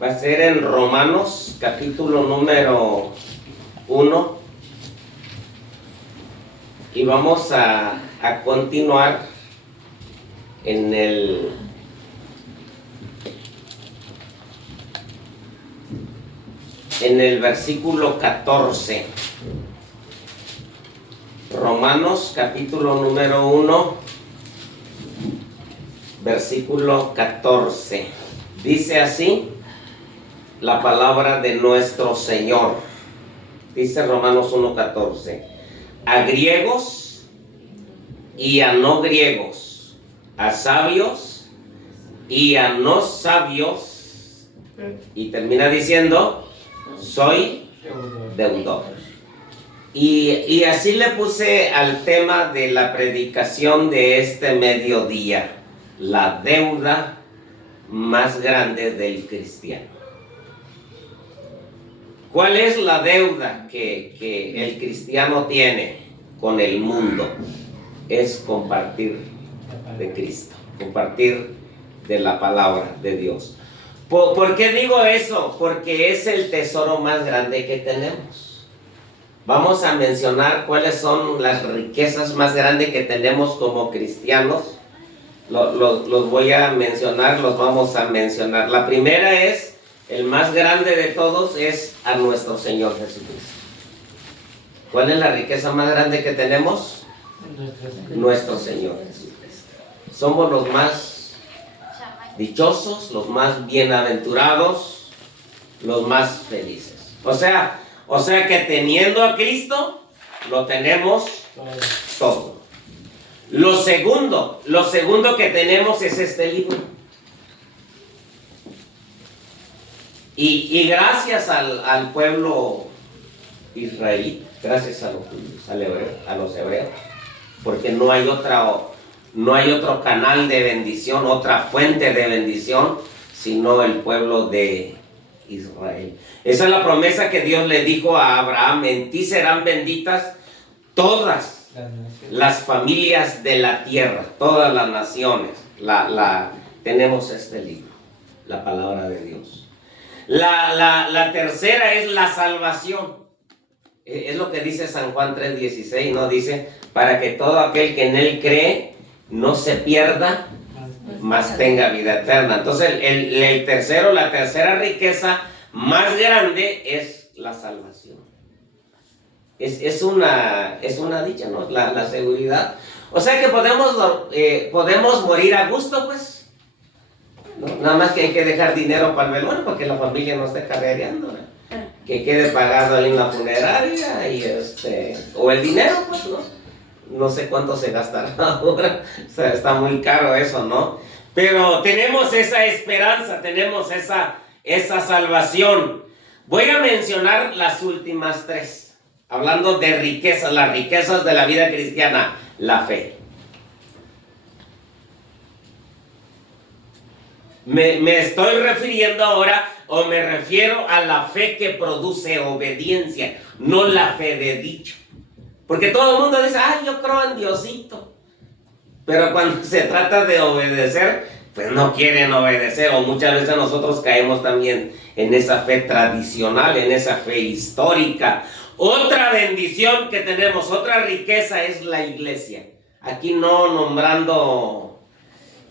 Va a ser en Romanos, capítulo número 1. Y vamos a continuar en el versículo 14. Romanos, capítulo número 1, versículo 14. Dice así la palabra de nuestro Señor. Dice Romanos 1:14. A griegos y a no griegos, a sabios y a no sabios. Y termina diciendo, soy deudor. Y así le puse al tema de la predicación de este mediodía, la deuda más grande del cristiano. ¿Cuál es la deuda que el cristiano tiene con el mundo? Es compartir de Cristo, compartir de la palabra de Dios. ¿Por qué digo eso? Porque es el tesoro más grande que tenemos. Vamos a mencionar cuáles son las riquezas más grandes que tenemos como cristianos. Los voy a mencionar, los vamos a mencionar. La primera es, el más grande de todos es a nuestro Señor Jesucristo. ¿Cuál es la riqueza más grande que tenemos? Nuestro Señor Jesucristo. Somos los más dichosos, los más bienaventurados, los más felices. O sea que teniendo a Cristo, lo tenemos todo. Lo segundo que tenemos es este libro. Y gracias al pueblo israelí, gracias a los hebreos, porque no hay otro canal de bendición, otra fuente de bendición, sino el pueblo de Israel. Esa es la promesa que Dios le dijo a Abraham: en ti serán benditas todas las familias de la tierra, todas las naciones. Tenemos este libro, la palabra de Dios. La tercera es la salvación. Es lo que dice San Juan 3:16, ¿no? Dice, para que todo aquel que en él cree no se pierda, mas tenga vida eterna. Entonces la tercera riqueza más grande es la salvación. Es una dicha, ¿no? La seguridad. O sea que podemos morir a gusto, pues. ¿No? Nada más que hay que dejar dinero para el velorio para que la familia no esté carrereando, ¿no? Que quede pagado ahí en la funeraria o el dinero, pues, ¿no? No sé cuánto se gastará ahora. O sea, está muy caro eso, ¿no? Pero tenemos esa esperanza, tenemos esa salvación. Voy a mencionar las últimas tres. Hablando de riquezas, las riquezas de la vida cristiana. La fe. Me estoy refiriendo ahora, o me refiero a la fe que produce obediencia, no la fe de dicho. Porque todo el mundo dice, ay, yo creo en Diosito. Pero cuando se trata de obedecer, pues no quieren obedecer. O muchas veces nosotros caemos también en esa fe tradicional, en esa fe histórica. Otra bendición que tenemos, otra riqueza es la iglesia. Aquí no nombrando...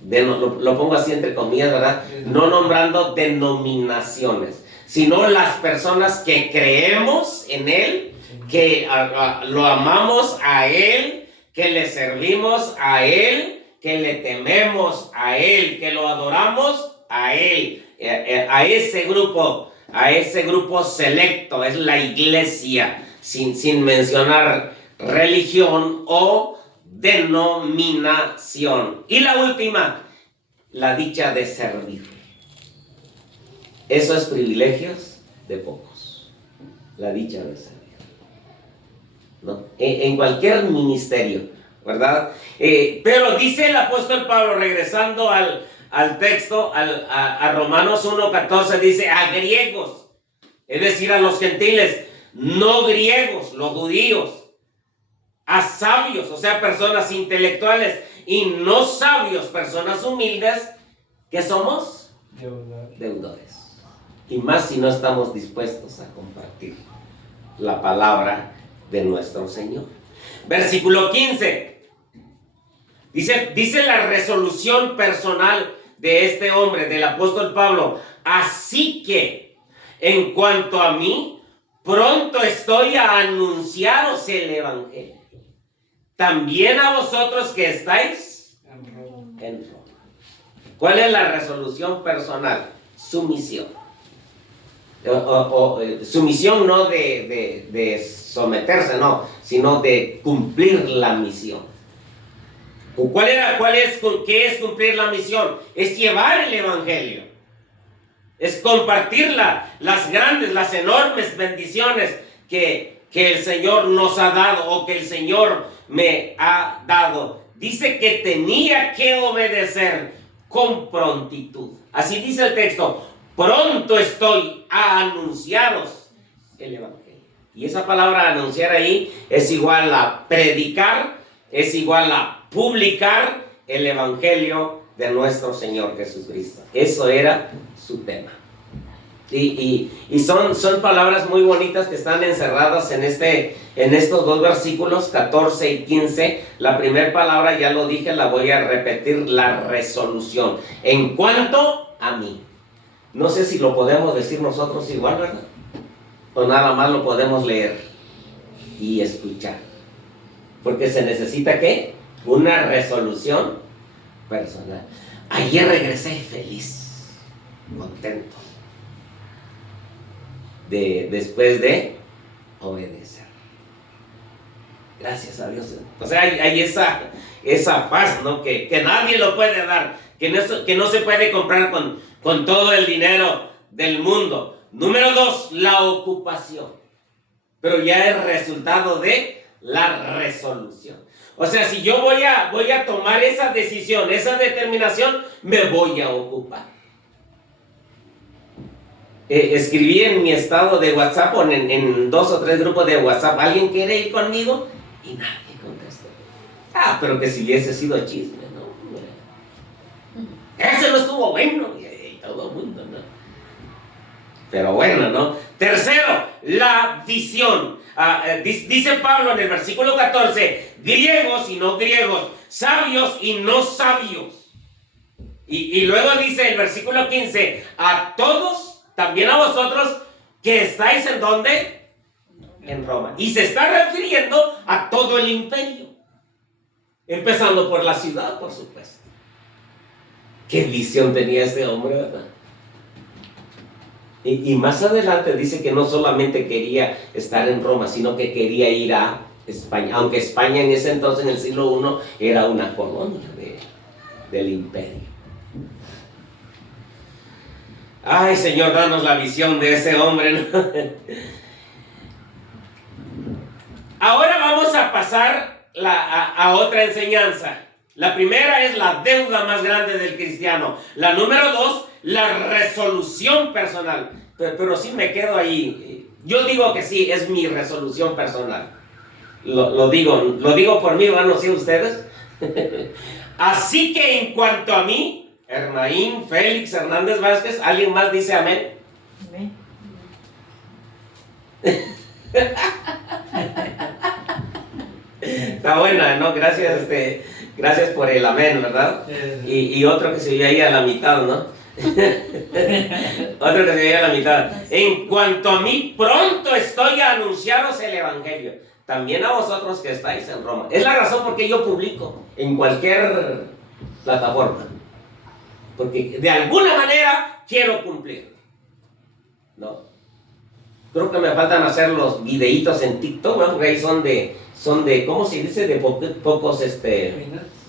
lo pongo así entre comillas, ¿verdad? No nombrando denominaciones, sino las personas que creemos en Él, que lo amamos a Él, que le servimos a Él, que le tememos a Él, que lo adoramos a Él, a ese grupo selecto, es la iglesia, sin mencionar religión o denominación. Y la última, la dicha de servir. Eso es privilegios de pocos, la dicha de servir, ¿no? En cualquier ministerio, ¿verdad? Pero dice el apóstol Pablo, regresando al texto, a Romanos 1:14, dice, a griegos, es decir, a los gentiles, no griegos, los judíos, a sabios, o sea, personas intelectuales, y no sabios, personas humildes, ¿qué somos? Deudores. Y más si no estamos dispuestos a compartir la palabra de nuestro Señor. Versículo 15. Dice la resolución personal de este hombre, del apóstol Pablo. Así que, en cuanto a mí, pronto estoy a anunciaros el evangelio. También a vosotros que estáis en Roma. ¿Cuál es la resolución personal? Sumisión. Sumisión no de someterse, no, sino de cumplir la misión. ¿Qué es cumplir la misión? Es llevar el evangelio. Es compartir las grandes, las enormes bendiciones que el Señor nos ha dado o que el Señor me ha dado. Dice que tenía que obedecer con prontitud. Así dice el texto. Pronto estoy a anunciaros el evangelio. Y esa palabra anunciar ahí es igual a predicar, es igual a publicar el evangelio de nuestro Señor Jesucristo. Eso era su tema. Y son palabras muy bonitas que están encerradas en estos dos versículos, 14 y 15. La primera palabra, ya lo dije, la voy a repetir, la resolución. En cuanto a mí. No sé si lo podemos decir nosotros igual, ¿verdad? O nada más lo podemos leer y escuchar. Porque se necesita, ¿qué? Una resolución personal. Ayer regresé feliz, contento, después de obedecer. Gracias a Dios. O sea, hay esa paz, ¿no? Que nadie lo puede dar, que no se puede comprar con todo el dinero del mundo. Número 2, la ocupación. Pero ya es resultado de la resolución. O sea, si yo voy a tomar esa decisión, esa determinación, me voy a ocupar. Escribí en mi estado de WhatsApp o en 2 o 3 grupos de WhatsApp, ¿alguien quiere ir conmigo? Y nadie contestó. Pero que si hubiese sido chisme, ¿no? Ese no estuvo bueno. Y todo el mundo, ¿no? Pero bueno, ¿no? Tercero, la visión. Dice Pablo en el versículo 14, griegos y no griegos, sabios y no sabios. Y luego dice el versículo 15, a todos, también a vosotros, que estáis en ¿dónde? En Roma. Y se está refiriendo a todo el imperio. Empezando por la ciudad, por supuesto. ¿Qué visión tenía este hombre, verdad? Y más adelante dice que no solamente quería estar en Roma, sino que quería ir a España. Aunque España en ese entonces, en el siglo I, era una colonia del imperio. Ay, Señor, danos la visión de ese hombre, ¿no? Ahora vamos a pasar a otra enseñanza. La primera es la deuda más grande del cristiano. La número 2, la resolución personal. Pero sí me quedo ahí. Yo digo que sí, es mi resolución personal. Lo digo por mí, hermanos, ¿sí ustedes? Así que en cuanto a mí, Hermaín, Félix, Hernández Vázquez, ¿alguien más dice amén? Amén. Está buena, ¿no? Gracias por el amén, ¿verdad? Y otro que se vio ahí a la mitad, ¿no? Otro que se vio a la mitad. En cuanto a mí, pronto estoy a anunciaros el evangelio. También a vosotros que estáis en Roma. Es la razón por qué yo publico en cualquier plataforma. Porque de alguna manera quiero cumplir. ¿No? Creo que me faltan hacer los videitos en TikTok, ¿no? Porque ahí son de ¿cómo se dice? De pocos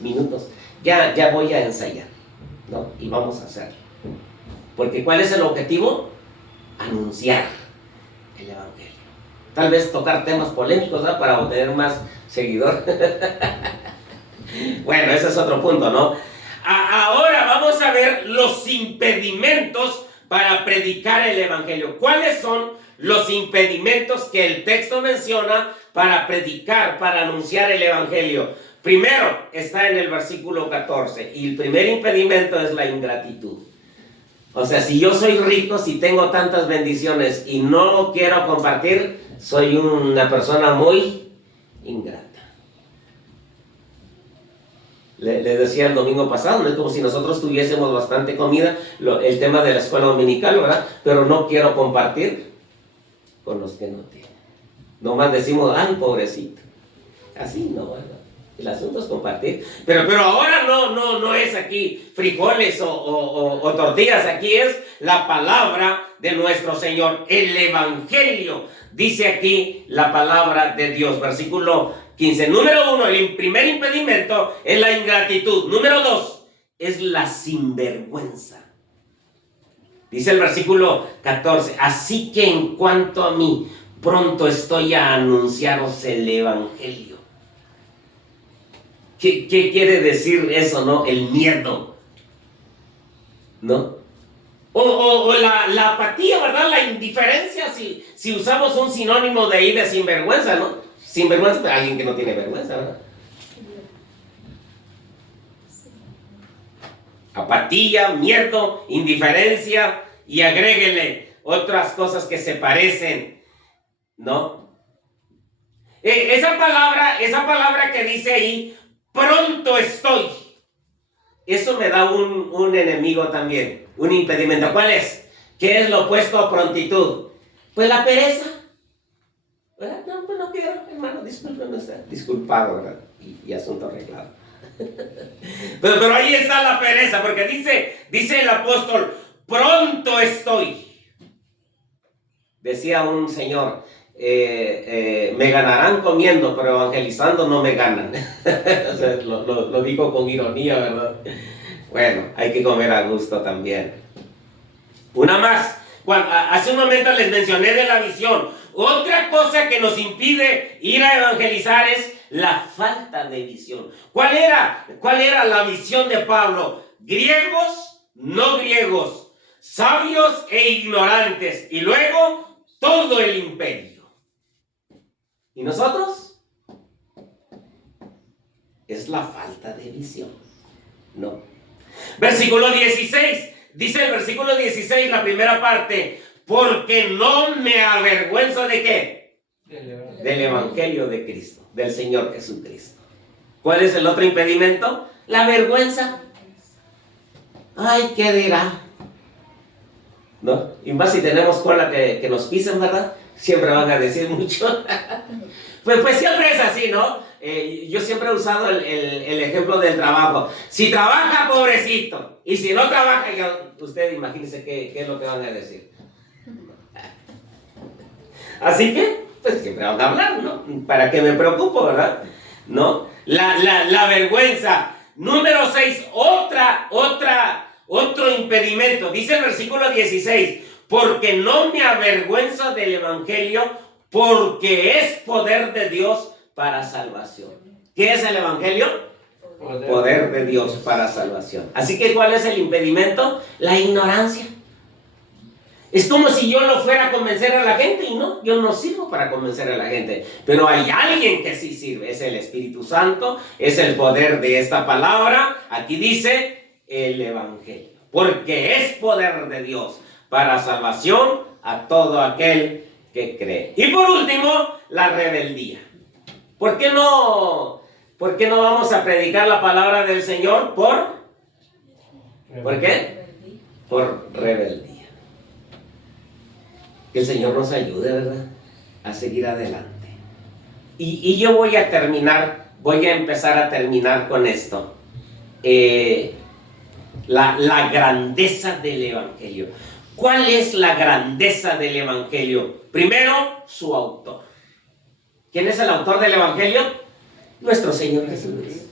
minutos. Ya voy a ensayar, ¿no? Y vamos a hacerlo. Porque ¿cuál es el objetivo? Anunciar el evangelio. Tal vez tocar temas polémicos, ¿no? Para obtener más seguidores. Bueno, ese es otro punto, ¿no? Ahora vamos a ver los impedimentos para predicar el evangelio. ¿Cuáles son los impedimentos que el texto menciona para predicar, para anunciar el evangelio? Primero está en el versículo 14 y el primer impedimento es la ingratitud. O sea, si yo soy rico, si tengo tantas bendiciones y no quiero compartir, soy una persona muy ingrata. Les decía el domingo pasado, no es como si nosotros tuviésemos bastante comida, el tema de la escuela dominical, ¿verdad? Pero no quiero compartir con los que no tienen. Nomás decimos, ay, pobrecito. Así no, ¿verdad? El asunto es compartir. Pero ahora no es aquí frijoles o tortillas. Aquí es la palabra de nuestro Señor. El Evangelio. Dice aquí la palabra de Dios. Versículo 15. Número 1, el primer impedimento es la ingratitud. Número 2, es la sinvergüenza. Dice el versículo 14. Así que en cuanto a mí, pronto estoy a anunciaros el Evangelio. ¿Qué quiere decir eso, no? El miedo, ¿no? O la apatía, ¿verdad? La indiferencia, si usamos un sinónimo de ahí de sinvergüenza, ¿no? Sinvergüenza, pero alguien que no tiene vergüenza, ¿verdad? Apatía, miedo, indiferencia, y agréguele otras cosas que se parecen, ¿no? Esa palabra que dice ahí, pronto estoy. Eso me da un enemigo también, un impedimento. ¿Cuál es? ¿Qué es lo opuesto a prontitud? Pues la pereza. ¿Verdad? No, pues no quiero, hermano, discúlpeme usted. Disculpado, ¿verdad? Y asunto arreglado. pero ahí está la pereza, porque dice el apóstol, pronto estoy. Decía un señor, me ganarán comiendo, pero evangelizando no me ganan. O sea, lo digo con ironía, ¿verdad? Bueno, hay que comer a gusto también. Una más. Hace un momento les mencioné de la visión. Otra cosa que nos impide ir a evangelizar es la falta de visión. ¿Cuál era la visión de Pablo? Griegos, no griegos, sabios e ignorantes, y luego todo el imperio. ¿Y nosotros? Es la falta de visión. No. Versículo 16. Dice el versículo 16, la primera parte, porque no me avergüenzo ¿de qué? Del Evangelio de Cristo, del Señor Jesucristo. ¿Cuál es el otro impedimento? La vergüenza. Ay, ¿qué dirá? ¿No? Y más si tenemos cola que nos pisen, ¿verdad? Siempre van a decir mucho. Pues siempre es así, ¿no? Yo siempre he usado el ejemplo del trabajo. Si trabaja, pobrecito. Y si no trabaja, usted imagínese qué es lo que van a decir. Así que, pues siempre van a hablar, ¿no? ¿Para qué me preocupo, verdad? ¿No? La vergüenza. Número 6, otro impedimento. Dice el versículo 16, porque no me avergüenzo del Evangelio, porque es poder de Dios para salvación. ¿Qué es el Evangelio? Poder de Dios para salvación. Así que, ¿cuál es el impedimento? La ignorancia. Es como si yo no fuera a convencer a la gente, y no, yo no sirvo para convencer a la gente, pero hay alguien que sí sirve, es el Espíritu Santo, es el poder de esta palabra. Aquí dice el Evangelio, porque es poder de Dios para salvación a todo aquel que cree. Y por último, la rebeldía. ¿Por qué no vamos a predicar la palabra del Señor? ¿Por qué? Por rebeldía. Que el Señor nos ayude, ¿verdad?, a seguir adelante. Y yo voy a empezar a terminar con esto. La grandeza del Evangelio. ¿Cuál es la grandeza del Evangelio? Primero, su autor. ¿Quién es el autor del Evangelio? Nuestro Señor Jesucristo.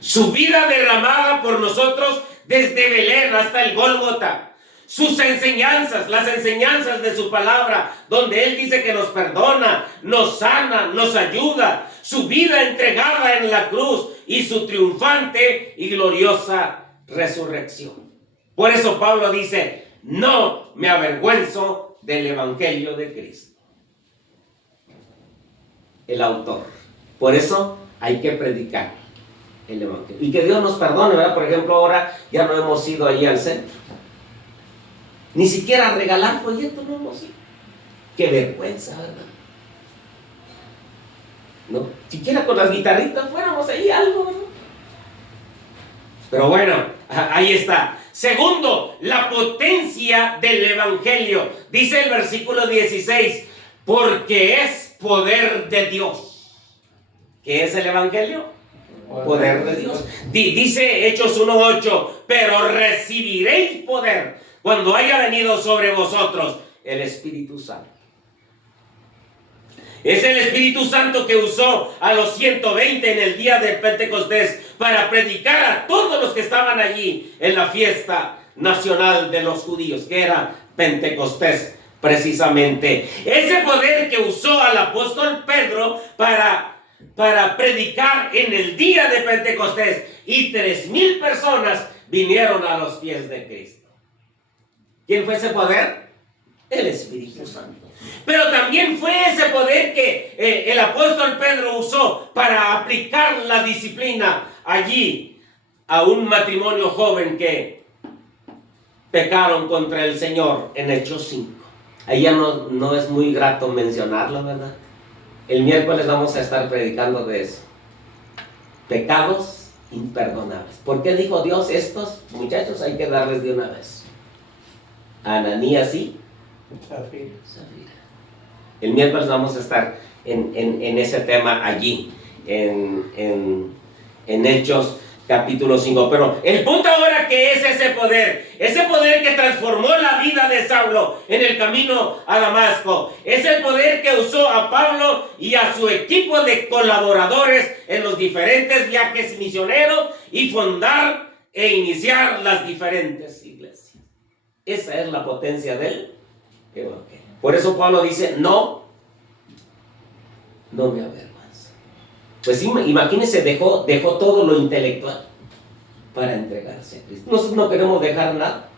Su vida derramada por nosotros desde Belén hasta el Gólgota. Sus enseñanzas, las enseñanzas de su palabra, donde Él dice que nos perdona, nos sana, nos ayuda. Su vida entregada en la cruz y su triunfante y gloriosa resurrección. Por eso Pablo dice, no me avergüenzo del Evangelio de Cristo. El autor. Por eso hay que predicar el Evangelio. Y que Dios nos perdone, ¿verdad? Por ejemplo, ahora ya no hemos ido allí al centro. Ni siquiera regalar folletos no hemos ido. Qué vergüenza, ¿verdad? No, siquiera con las guitarritas fuéramos ahí algo, ¿verdad? Pero bueno, ahí está. Segundo, la potencia del evangelio. Dice el versículo 16, porque es poder de Dios. ¿Qué es el evangelio? Poder de Dios. Dice Hechos 1:8, pero recibiréis poder cuando haya venido sobre vosotros el Espíritu Santo. Es el Espíritu Santo que usó a los 120 en el día del Pentecostés para predicar a todos los que estaban allí en la fiesta nacional de los judíos, que era Pentecostés precisamente. Ese poder que usó al apóstol Pedro para predicar en el día de Pentecostés, y 3,000 personas vinieron a los pies de Cristo. ¿Quién fue ese poder? El Espíritu Santo. Pero también fue ese poder que el apóstol Pedro usó para aplicar la disciplina allí a un matrimonio joven que pecaron contra el Señor en Hechos 5. Ahí ya no es muy grato mencionarlo, ¿verdad? El miércoles vamos a estar predicando de eso. Pecados imperdonables. ¿Por qué dijo Dios estos muchachos hay que darles de una vez? Ananías y Zafira. El miércoles vamos a estar en ese tema allí, en Hechos capítulo 5. Pero el punto ahora, que es ese poder que transformó la vida de Saulo en el camino a Damasco, es el poder que usó a Pablo y a su equipo de colaboradores en los diferentes viajes misioneros y fundar e iniciar las diferentes iglesias. Esa es la potencia del evangelio. Por eso Pablo dice, no me avergüenza. Pues imagínense, dejó todo lo intelectual para entregarse a Cristo. Nosotros no queremos dejar nada.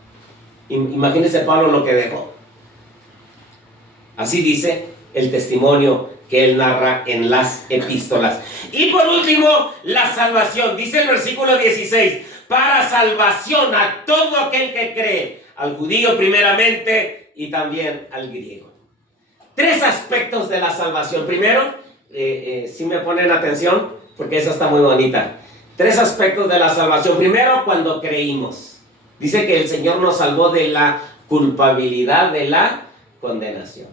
Imagínense Pablo lo que dejó. Así dice el testimonio que él narra en las epístolas. Y por último, la salvación. Dice el versículo 16, para salvación a todo aquel que cree, al judío primeramente y también al griego. 3 aspectos de la salvación. Primero, si me ponen atención, porque esa está muy bonita. 3 aspectos de la salvación. Primero, cuando creímos. Dice que el Señor nos salvó de la culpabilidad de la condenación.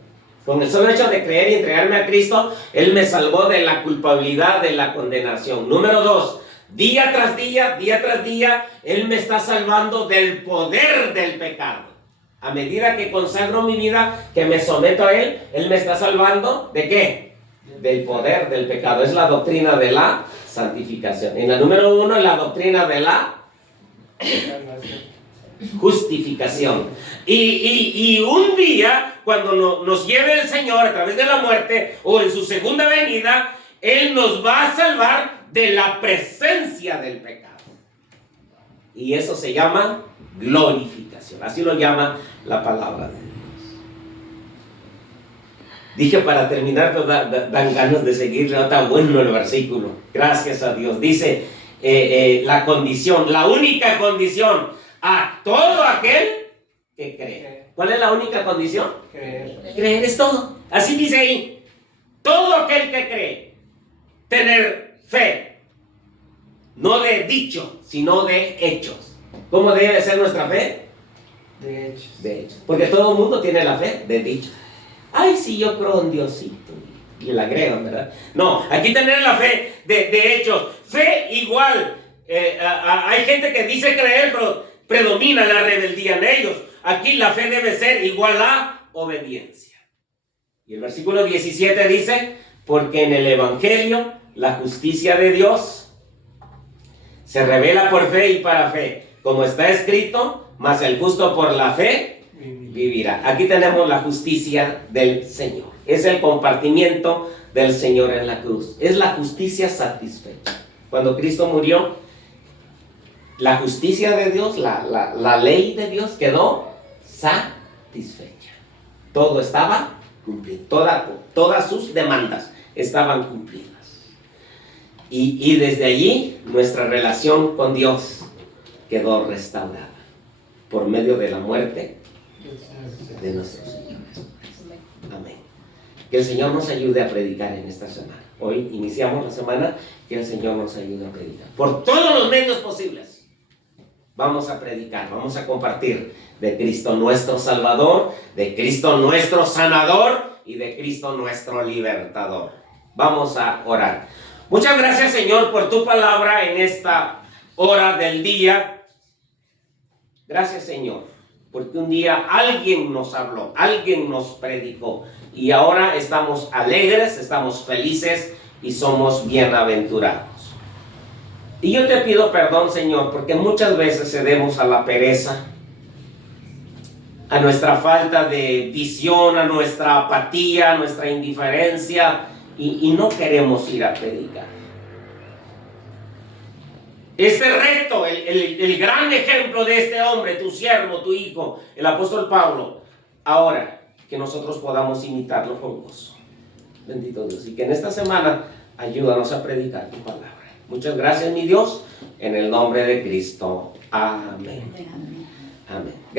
Con el solo hecho de creer y entregarme a Cristo, Él me salvó de la culpabilidad de la condenación. Número 2, día tras día, Él me está salvando del poder del pecado. A medida que consagro mi vida, que me someto a Él, Él me está salvando ¿de qué? Del poder del pecado. Es la doctrina de la santificación. En la número 1, la doctrina de la justificación. Y un día, cuando nos lleve el Señor a través de la muerte o en su segunda venida, Él nos va a salvar de la presencia del pecado. Y eso se llama glorificación. Así lo llama la palabra de Dios. Dije para terminar, pero dan ganas de seguir. No está bueno el versículo. Gracias a Dios. Dice la condición, la única condición a todo aquel que cree. ¿Cuál es la única condición? Creer. Creer es todo. Así dice ahí. Todo aquel que cree. Tener fe. No de dicho, sino de hechos. ¿Cómo debe ser nuestra fe? De hechos. De hechos. Porque todo el mundo tiene la fe de dicho. Ay, sí, yo creo en Diosito. Y la agregan, ¿verdad? No, aquí tener la fe de hechos. Fe igual. Hay gente que dice creer, pero predomina la rebeldía en ellos. Aquí la fe debe ser igual a obediencia. Y el versículo 17 dice, porque en el evangelio la justicia de Dios se revela por fe y para fe. Como está escrito, mas el justo por la fe vivirá. Aquí tenemos la justicia del Señor. Es el compartimiento del Señor en la cruz. Es la justicia satisfecha. Cuando Cristo murió, la justicia de Dios, la ley de Dios quedó satisfecha. Todo estaba cumplido. Todas sus demandas estaban cumplidas. Y desde allí nuestra relación con Dios quedó restaurada por medio de la muerte de nuestro Señor Jesucristo. Amén. Que el Señor nos ayude a predicar en esta semana. Hoy iniciamos la semana, que el Señor nos ayude a predicar. Por todos los medios posibles. Vamos a predicar, vamos a compartir de Cristo nuestro Salvador, de Cristo nuestro sanador y de Cristo nuestro libertador. Vamos a orar. Muchas gracias, Señor, por tu palabra en esta hora del día. Gracias, Señor, porque un día alguien nos habló, alguien nos predicó y ahora estamos alegres, estamos felices y somos bienaventurados. Y yo te pido perdón, Señor, porque muchas veces cedemos a la pereza, a nuestra falta de visión, a nuestra apatía, a nuestra indiferencia y no queremos ir a predicar. Este reto, el gran ejemplo de este hombre, tu siervo, tu hijo, el apóstol Pablo, ahora que nosotros podamos imitarlo con gozo. Bendito Dios. Y que en esta semana ayúdanos a predicar tu palabra. Muchas gracias, mi Dios, en el nombre de Cristo. Amén. Amén.